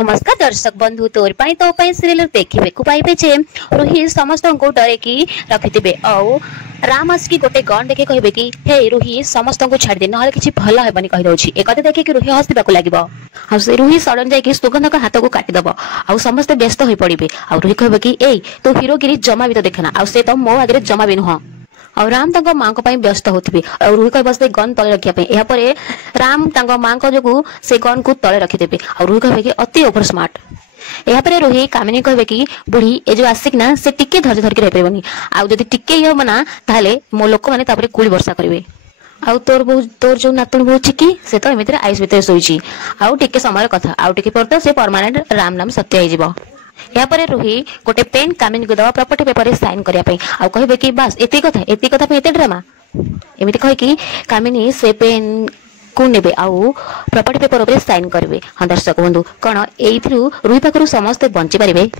नमस्कार दर्शक बंधु तोर पाई तो पाई सीरियल देखिबे को पाइबे जे रोही समस्त को डरे की रखिथिबे औ राम आस की गोटे गन देखे कहबे कि हे रोही समस्त को छाड़ दे नहले किछि भलो हेबनी कहि दउछि ए कते देखि कि रोही हस्तिबा को लागिबो आ से रोही सडन जाय कि सुगंध का हाथ को काटि दबो आ समस्त व्यस्त होई पड़िबे आ रोही कहबे कि ए तो हीरोगिरी जमा भी तो देखना आ से तो मो आगे जमा भी नुह और राम तंग मां को व्यस्त होथिबे और रुही कह बस गन तले रखिया पे या परे राम तंग मां को जोगु से गन को तले रखि देबे और रुही कहबे कि अति ओवर स्मार्ट या परे रोही कामिनी कहबे कि बुढ़ी ए जो आसिक ना से टिके धर धर के रह परबनी आ जदी टिके ही हो ना ताले मो लोक माने तापरे कुली वर्षा करिवे आउ तोर जो नातुन बहु चिकी से तो एमितिर आइस भितर सोइची आउ टिके समय कथा आउ टिके पर तो से परमानेंट राम नाम सत्य हो जिवो या परे रोही गोटे पेन कामिनी को दवा प्रॉपर्टी पेपर रे साइन करिया पई आ कहबे कि बस एते कथा पे एते ड्रामा एमिति कहि कि कामिनी से पेन को नेबे आउ प्रॉपर्टी पेपर रे साइन करबे। हां दर्शक बंधु कोन एइथिरु रोही पाखरु समस्त बंची पारिबे।